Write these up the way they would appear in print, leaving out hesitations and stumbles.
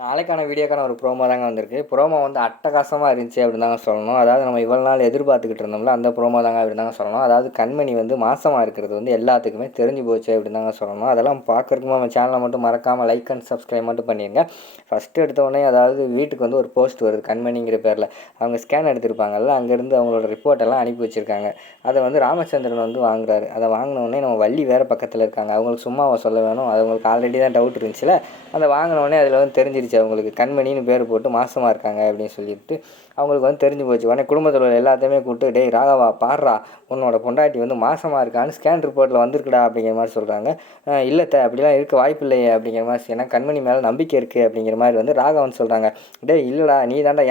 நாளைக்கான வீடியோக்கான ஒரு ப்ரோமோ தாங்க வந்திருக்கு. ப்ரோமோ வந்து அட்டகாசமா இருந்துச்சு அப்படின்னு தாங்க சொல்லணும். அதாவது நம்ம இவ்வளோ நாள் எதிர்பார்த்துக்கிட்டு இருந்தோம்ல, அந்த ப்ரோமோ தாங்க அப்படின்னு தாங்க சொல்லணும். அதாவது கண்மணி வந்து மாசமா இருக்கிறது வந்து எல்லாத்துக்குமே தெரிஞ்சு போச்சு அப்படின்னு தாங்க சொல்லணும். அதெல்லாம் பார்க்கறதுக்கு நம்ம சேனலை மட்டும் மறக்காமல் லைக் அண்ட் சப்ஸ்கிரைப் மட்டும் பண்ணிடுங்க. ஃபஸ்ட்டு எடுத்தோடனே அதாவது வீட்டுக்கு வந்து ஒரு போஸ்ட் வருது கண்மணிங்கிற பேரில். அவங்க ஸ்கேன் எடுத்திருப்பாங்கல்ல, அங்கேருந்து அவங்களோட ரிப்போர்ட் எல்லாம் அனுப்பி வச்சுருக்காங்க. அதை வந்து ராமச்சந்திரன் வந்து வாங்குறாரு. அதை வாங்கினோடனே நம்ம வள்ளி வேறு பக்கத்தில் இருக்காங்க. அவங்களுக்கு சும்மாவை சொல்ல வேணும், அது அவங்களுக்கு ஆல்ரெடி தான் டவுட் இருந்துச்சுல. அதை வாங்கினோடனே அதில் வந்து தெரிஞ்சிருச்சு அவங்களுக்கு கண்மணின்னு பேர் போட்டு மாசமாக இருக்காங்க அப்படின்னு சொல்லிட்டு அவங்களுக்கு வந்து தெரிஞ்சு போச்சு. உடனே குடும்பத்தில் உள்ள எல்லாத்தையுமே கூப்பிட்டு, டேய் ராகவா பாடுறா, உன்னோட பொண்டாட்டி வந்து மாசமாக இருக்கான்னு ஸ்கேன் ரிப்போர்ட்டில் வந்திருக்குடா அப்படிங்கிற மாதிரி சொல்கிறாங்க. இல்லைத்த அப்படிலாம் இருக்க வாய்ப்பு இல்லையே அப்படிங்கிற மாதிரி, ஏன்னா கண்மணி மேலே நம்பிக்கை இருக்குது அப்படிங்கிற மாதிரி வந்து ராகவன் சொல்கிறாங்க. டேய் இல்லைடா, நீ தாண்டா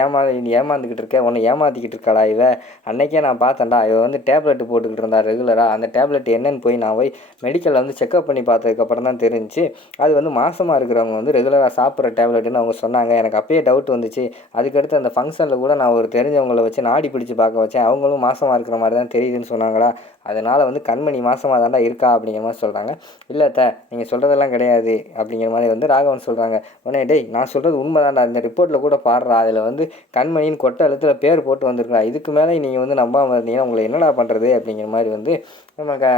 ஏமாந்துக்கிட்டு இருக்க, உன்னை ஏமாற்றிக்கிட்டு இருக்காடா இவ. அன்னைக்கே நான் பார்த்தேன்டா, இவ வந்து டேப்லெட் போட்டுக்கிட்டு இருந்தா ரெகுலராக. அந்த டேப்லெட் என்னன்னு போய் நான் போய் மெடிக்கலில் வந்து செக்அப் பண்ணி பார்த்ததுக்கப்புறம் தான் தெரிஞ்சு அது வந்து மாசமாக இருக்கிறவங்க வந்து ரெகுலராக சாப்பிட்ற டேப்லெட்டுன்னு அவங்க சொன்னாங்க. எனக்கு அப்பயே டவுட் வந்துச்சு. அதுக்கடுத்து அந்த ஃபங்க்ஷனில் கூட நான் ஒரு தெரிஞ்சவங்களை வச்சு நாடி பிடிச்சி பார்க்க வச்சேன். அவங்களும் மாசமாக இருக்கிற மாதிரி தான் தெரியுதுன்னு சொன்னாங்களா. அதனால் வந்து கண்மணி மாசமாக தாண்டா இருக்கா அப்படிங்கிற மாதிரி சொல்கிறாங்க. இல்லை த, நீங்கள் சொல்கிறதெல்லாம் கிடையாது அப்படிங்கிற மாதிரி வந்து ராகவன் சொல்கிறாங்க. உடனே டேய் நான் சொல்கிறது உண்மை தாண்டா, இந்த ரிப்போர்ட்டில் கூட பாடுறா, அதில் வந்து கண்மணின்னு கொட்டை எழுத்துல பேர் போட்டு வந்திருக்கா. இதுக்கு மேலே நீங்கள் வந்து நம்பாமல் இருந்தீங்கன்னா உங்களை என்னடா பண்ணுறது அப்படிங்கிற மாதிரி வந்து நம்ம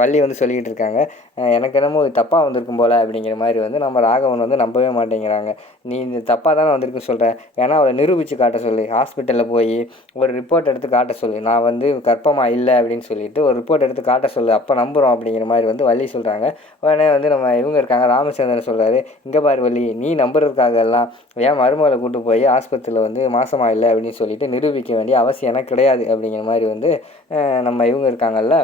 வள்ளி வந்து சொல்லிக்கிட்டு இருக்காங்க. எனக்கு என்னமோ தப்பாக வந்திருக்கும் போல் அப்படிங்கிற மாதிரி வந்து நம்ம ராகவன் வந்து நம்பவே மாட்டேங்கிறாங்க. நீ இந்த தப்பாக தானே வந்திருக்குன்னு சொல்கிறேன், ஏன்னா அவளை நிரூபித்து காட்ட சொல்லு, ஹாஸ்பிட்டலில் போய் ஒரு ரிப்போர்ட் எடுத்து காட்ட சொல்லு, நான் வந்து கர்ப்பமாக இல்லை அப்படின்னு சொல்லிட்டு ஒரு ரிப்போர்ட் எடுத்து காட்ட சொல்லு, அப்போ நம்புகிறோம் அப்படிங்கிற மாதிரி வந்து வள்ளி சொல்கிறாங்க. உடனே வந்து நம்ம இவங்க இருக்காங்க, ராமச்சந்திரன் சொல்கிறாரு, இங்கே பாரு வள்ளி, நீ நம்புறதுக்காக எல்லாம் ஏன் மருமகளை கூட்டு போய் ஆஸ்பத்திரியில் வந்து மாசமாக இல்லை அப்படின்னு சொல்லிட்டு நிரூபிக்க வேண்டிய அவசியம் எனக்கு கிடையாது அப்படிங்கிற மாதிரி வந்து நம்ம இவங்க இருக்காங்கல்ல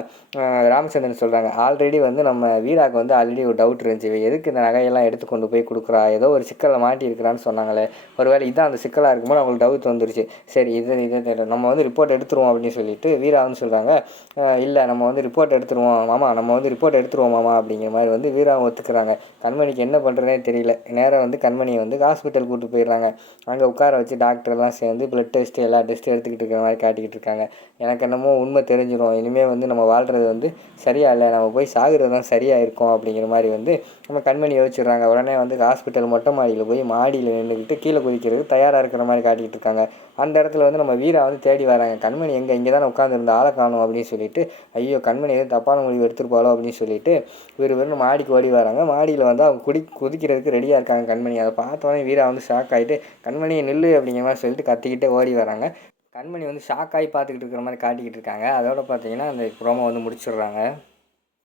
ராமச்சந்திரன் சொல்கிறாங்க. ஆல்ரெடி வந்து நம்ம வீராக்கு வந்து ஆல்ரெடி ஒரு டவுட் இருந்துச்சு, எதுக்கு இந்த நகையெல்லாம் எடுத்து கொண்டு போய் கொடுக்குறா, ஏதோ ஒரு சிக்கலில் மாட்டியிருக்கிறான்னு சொன்னாங்களே, ஒருவேளை இதான் அந்த சிக்கலாக இருக்கும்போது அவங்களுக்கு டவுட் வந்துருச்சு. சரி இதை நம்ம வந்து ரிப்போர்ட் எடுத்துருவோம் அப்படின்னு சொல்லிட்டு வீரா வந்து சொல்கிறாங்க. இல்லை நம்ம வந்து ரிப்போர்ட் எடுத்துருவோம் மாமா, நம்ம வந்து ரிப்போர்ட் எடுத்துருவோம் மாமா அப்படிங்கிற மாதிரி வந்து வீராவை ஒத்துக்கிறாங்க. கண்மணிக்கு என்ன பண்ணுறதே தெரியல. நேராக வந்து கண்மணியை வந்து ஹாஸ்பிட்டல் கூப்பிட்டு போயிடுறாங்க. அங்கே உட்கார வச்சு டாக்டர்லாம் சேர்ந்து பிளட் டெஸ்ட்டு எல்லா டெஸ்ட்டும் எடுத்துக்கிட்டு இருக்கிற மாதிரி காட்டிக்கிட்டு இருக்காங்க. எனக்கு என்னமோ உண்மை தெரிஞ்சிடும், இனிமேல் வந்து நம்ம வாழ்கிறது வந்து சரியா இல்லை, நம்ம போய் சாகுறது தான் சரியாக இருக்கும் அப்படிங்கிற மாதிரி வந்து நம்ம கண்மணி யோசிச்சுடுறாங்க. உடனே வந்து ஹாஸ்பிட்டல் மொட்டை மாடியில் போய் மாடியில் நின்றுக்கிட்டு கீழே குதிக்கிறது தயாராக இருக்கிற மாதிரி காட்டிக்கிட்டு இருக்காங்க. அந்த இடத்துல வந்து நம்ம வீரா வந்து தேடி வராங்க. கண்மணி இங்கே தானே உட்காந்துருந்த, ஆளை காணும் அப்படின்னு சொல்லிட்டு, ஐயோ கண்மணி எதுவும் தப்பான முடிவு எடுத்துருப்பாளோ அப்படின்னு சொல்லிட்டு வெறும் மாடிக்கு ஓடி வராங்க. மாடியில் வந்து அவங்க குதிக்கிறதுக்கு ரெடியாக இருக்காங்க கண்மணி. அதை பார்த்தோன்னே வீரா வந்து ஷாக் ஆகிட்டு, கண்மணியை நில்லு அப்படிங்கிற மாதிரி சொல்லிட்டு கத்திக்கிட்டே ஓடி வராங்க. கண்மணி வந்து ஷாக் ஆகி பார்த்துக்கிட்டு இருக்கிற மாதிரி காட்டிக்கிட்டு இருக்காங்க. அதோட பார்த்தீங்கன்னா அந்த ப்ரோமோ வந்து முடிச்சிடுறாங்க.